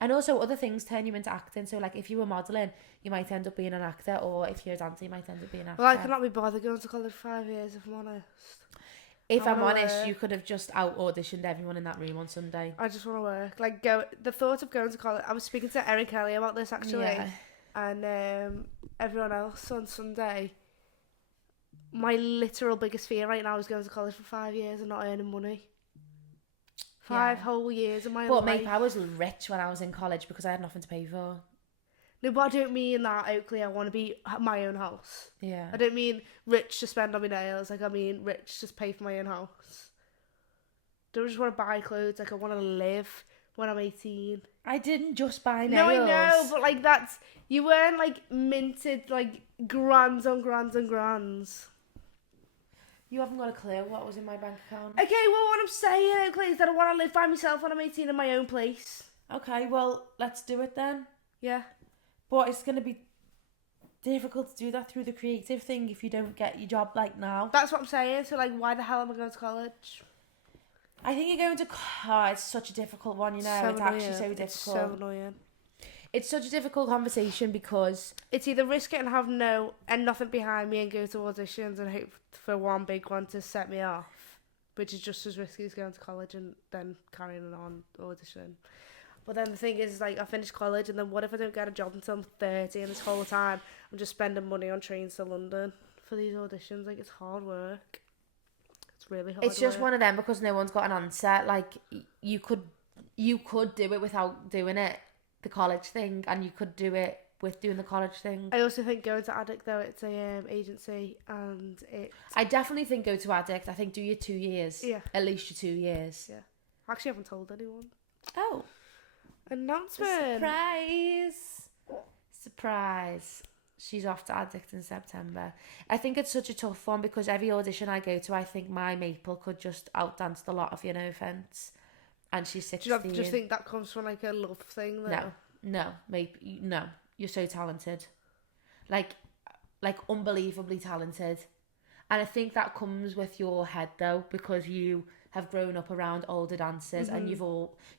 And also other things turn you into acting. So like if you were modelling, you might end up being an actor, or if you're a dancer, you might end up being an actor. Well, I cannot be bothered going to college for 5 years, if I'm honest. If I'm honest, you could have just out-auditioned everyone in that room on Sunday. I just want to work. Like, the thought of going to college... I was speaking to Erin Kelly about this, actually. Yeah. And everyone else on Sunday. My literal biggest fear right now is going to college for 5 years and not earning money. 5 whole years of my life. But maybe I was rich when I was in college because I had nothing to pay for. No, but I don't mean that, Oakleigh. I want to be my own house. Yeah. I don't mean rich to spend on my nails. Like, I mean rich to pay for my own house. Don't just want to buy clothes. Like, I want to live when I'm 18. I didn't just buy nails. No, I know, but like that's... You weren't like minted like grands on grands and grands. You haven't got a clue what was in my bank account. Okay, well, what I'm saying, Oakleigh, is that I want to live by myself when I'm 18 in my own place. Okay, well, let's do it then. Yeah. But it's going to be difficult to do that through the creative thing if you don't get your job like now. That's what I'm saying. So like, why the hell am I going to college? I think you're going to... it's such a difficult one, you know. So It's actually annoying. so difficult. It's so annoying. It's such a difficult conversation because... It's either risk it and have nothing behind me and go to auditions and hope for one big one to set me off, which is just as risky as going to college and then carrying on auditioning. But then the thing is, like, I finished college, and then what if I don't get a job until I'm 30, and this whole time I'm just spending money on trains to London for these auditions? Like, it's hard work. It's really hard. It's just work. one of them because no one's got an answer. Like, you could do it without doing it, the college thing, and you could do it with doing the college thing. I also think going to Addict, though, it's a agency, and it... I definitely think go to Addict. I think do your 2 years. Yeah. At least your 2 years. Yeah. I actually haven't told anyone. Oh. Announcement! Surprise. She's off to Addict in September. I think it's such a tough one because every audition I go to, I think my Maple could just outdance the lot of you, no offence. And she's 16. Do you just think that comes from, like, a love thing, though? No, maybe, no. You're so talented. Like unbelievably talented. And I think that comes with your head, though, because you have grown up around older dancers and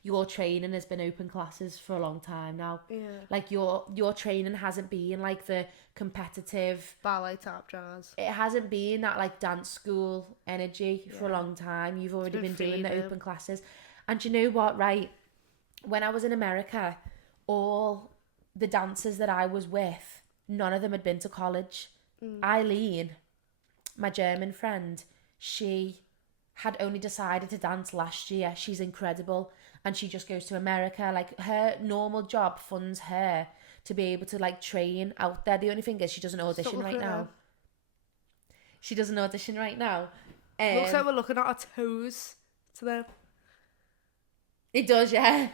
your training has been open classes for a long time now. Yeah. Like your training hasn't been like the competitive Ballet, tap, jazz. it hasn't been that like dance school energy for a long time. You've already been doing the open classes. And you know what, right? When I was in America, all the dancers that I was with, none of them had been to college. Eileen, my German friend, she had only decided to dance last year. She's incredible, and she just goes to America. Like, her normal job funds her to be able to like train out there. The only thing is she doesn't audition right now. She doesn't audition right now. Looks like we're looking at our toes to them. It does, yeah.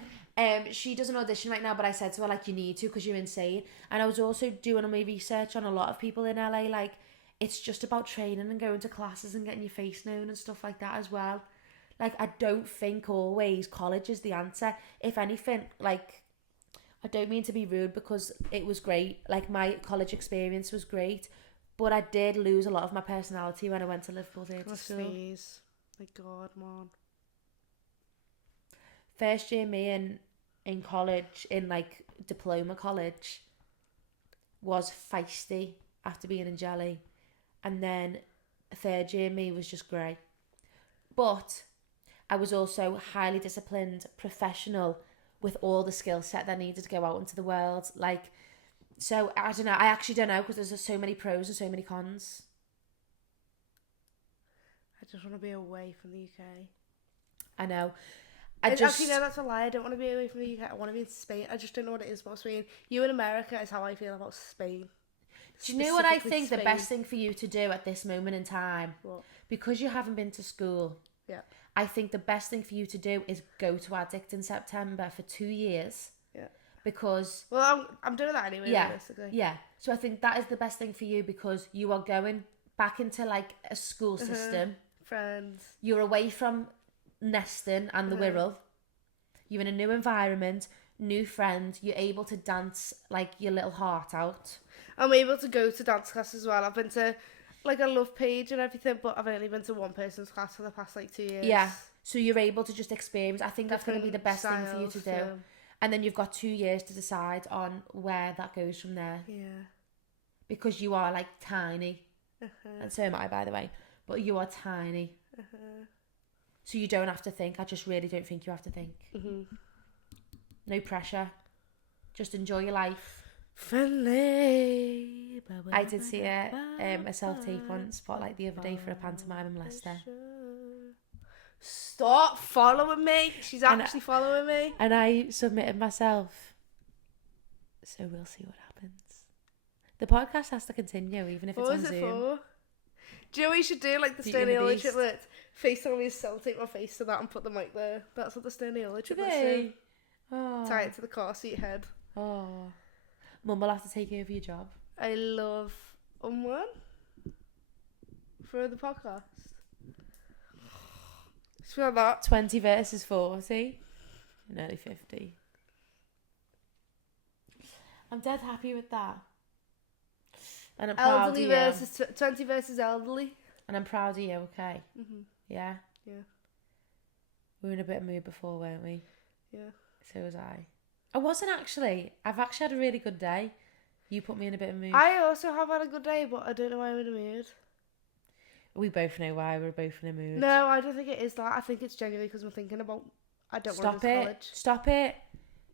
She doesn't audition right now, but I said to her, like, you need to because you're insane. And I was also doing my research on a lot of people in LA. Like, it's just about training and going to classes and getting your face known and stuff like that as well. Like, I don't think always college is the answer. If anything, like, I don't mean to be rude because it was great. Like, my college experience was great, but I did lose a lot of my personality when I went to Liverpool Theatre School. Sneeze. My God, man. First year me in college, in like diploma college, was feisty after being in jelly. And then third year me was just great. But I was also highly disciplined, professional, with all the skill set that I needed to go out into the world. Like, so I don't know. I actually don't know because there's just so many pros and so many cons. I just want to be away from the UK. I know. Actually, no, that's a lie. I don't want to be away from the UK. I want to be in Spain. I just don't know what it is about Spain. You in America is how I feel about Spain. Do you know what I think Spain. the best thing for you to do at this moment in time? What? Because you haven't been to school. Yeah. I think the best thing for you to do is go to Addict in September for 2 years. Yeah. Because... Well, I'm doing that anyway, yeah, realistically. Yeah. So I think that is the best thing for you because you are going back into like a school system. Friends. You're away from nesting and the Wirral. You're in a new environment, new friend. You're able to dance like your little heart out. I'm able to go to dance class as well. I've been to like a love page and everything, but I've only been to one person's class for the past like 2 years. Yeah. So you're able to just experience. I think that's going to be the best thing for you to do. And then you've got 2 years to decide on where that goes from there. Yeah. Because you are like tiny. And so am I, by the way. But you are tiny. So you don't have to think. I just really don't think you have to think. No pressure. Just enjoy your life. Friendly. I did see a self-tape on Spotlight the other day for a pantomime in Leicester. Stop following me. She's actually following me. And I submitted myself. So we'll see what happens. The podcast has to continue even if it's on Zoom. What is it for? Do you know what you should do? Like the Sterneology triplet. FaceTime me, self-tape my face to that and put the mic there. That's what the Sterneology triplet do. Oh. Tie it to the car seat head. Oh. Mum will have to take over your job. I love Unwan for the podcast. Smell that. 20 versus 40. Nearly 50. I'm dead happy with that. And I'm proud Elderly of you. versus 20 versus elderly. And I'm proud of you, okay? Mhm. Yeah? Yeah. We were in a bit of mood before, weren't we? Yeah. So was I. I wasn't actually. I've actually had a really good day. You put me in a bit of mood. I also have had a good day, but I don't know why I'm in a mood. We both know why we're both in a mood. No, I don't think it is that. I think it's genuinely because I'm thinking about. I don't want Stop to go to it. college. Stop it.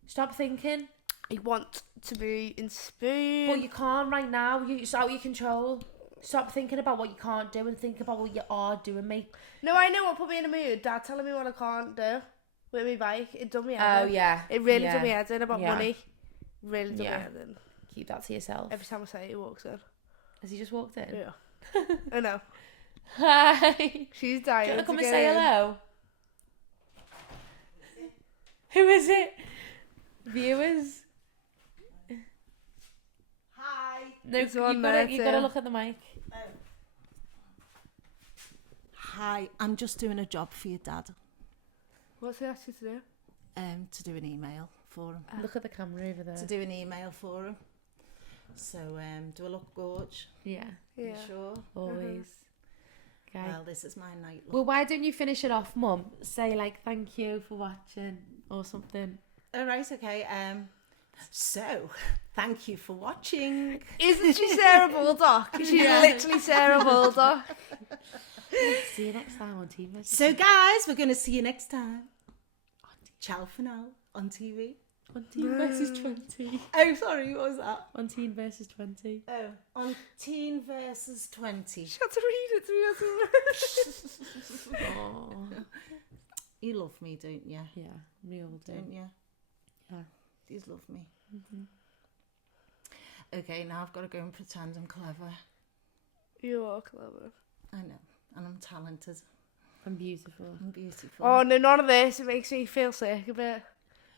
Stop thinking. I want to be in Spain. But you can't right now. It's out of your control. Stop thinking about what you can't do and think about what you are doing, mate. No, I know what put me in a mood. Dad telling me what I can't do with my bike. It done me head Oh, in. yeah. It really yeah. done me head in about Yeah. money. Really done Yeah. me head in. Keep that to yourself. Every time I say it, he walks in. Has he just walked in? Yeah. I know. Hi. She's Do dying you want to come and get say in. hello? Who is it? Viewers? Hi. No, There's you one gotta, there you too. gotta look at the mic. Hi, I'm just doing a job for your dad. What's he asked you to do? To do an email for him. Look at the camera over there. To do an email for him. So, do I look gorge? Yeah, Yeah. You sure? always. Okay. Well, this is my night look. Well, why don't you finish it off, Mum? Say like, thank you for watching or something. All right, okay. So, thank you for watching. Isn't she Sarah Bulldog? She's literally Sarah Bulldog. See you next time on TV. So, guys, we're going to see you next time. Ciao for now on TV. On Teen versus 20. Oh, sorry, what was that? On Teen versus 20. Oh, on Teen versus 20. She had to read it to me. Oh. You love me, don't you? Yeah, we all do. Don't you? Yeah. You love me. Okay, now I've got to go and pretend I'm clever. You are clever. I know, and I'm talented. I'm beautiful. I'm beautiful. Oh no, none of this. It makes me feel sick a bit.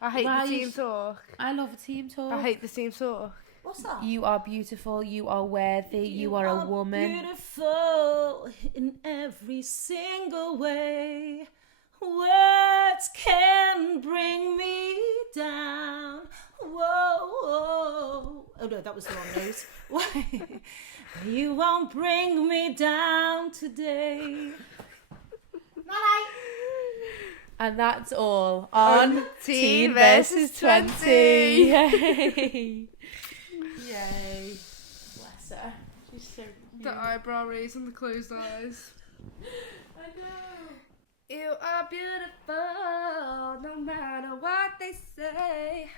I hate Why the you team talk. I love a team talk. I hate the team talk. What's that? You are beautiful. You are worthy. You are a woman. Beautiful in every single way. Words can bring me down. Whoa, whoa. Oh no, that was the wrong note. You won't bring me down today. Night. And that's all on Teen versus 20. Yay. Yay. Bless her. She's so cute. The eyebrow raise and the closed eyes. I know. You are beautiful, no matter what they say.